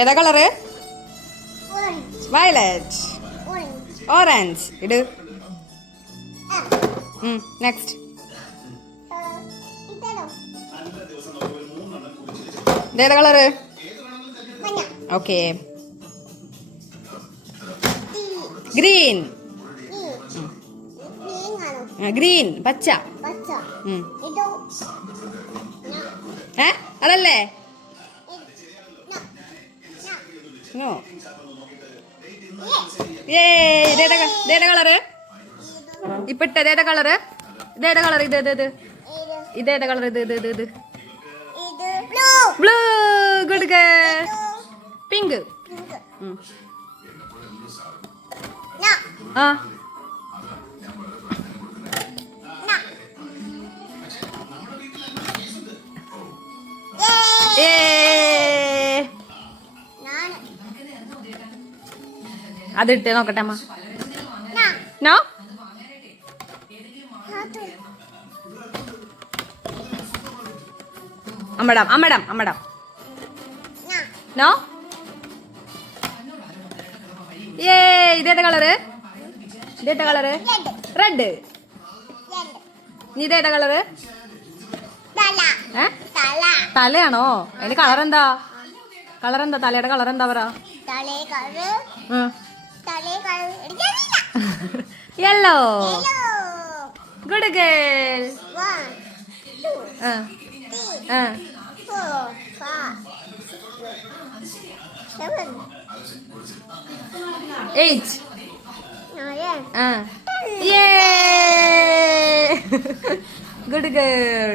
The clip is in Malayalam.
ഏതാ കളറ്? വയലറ്റ്. ഓറഞ്ച്. ഇട്. നെക്സ്റ്റ്. ഇതേതാ കളറ്? ഓക്കെ. ഗ്രീൻ. ഗ്രീൻ പച്ച. അതല്ലേ? ഇതേതാ കളറ്? ഇപ്പൊ ഇതേതാ കളറ്? ഇതേതാ കളർ? ഇതേതാ കളർ? ഇത് ബ്ലൂ. Good girl. പിങ്ക്. ആ അതിട്ട് നോക്കട്ടെ അമ്മ. നോ അമ്മടാം അമ്മടാം അമ്മടാം. നോ. ഇതേതാ കളറ്? ഇതേതാ കളറ്? റെഡ്. ഇതേതാ കളറ്? തലയാണോ? അതിന്റെ കളറെന്താ? കളറെന്താ? തലയുടെ കളറെന്താ പറ? Yellow. Good girl. 8. Yay! Good girl.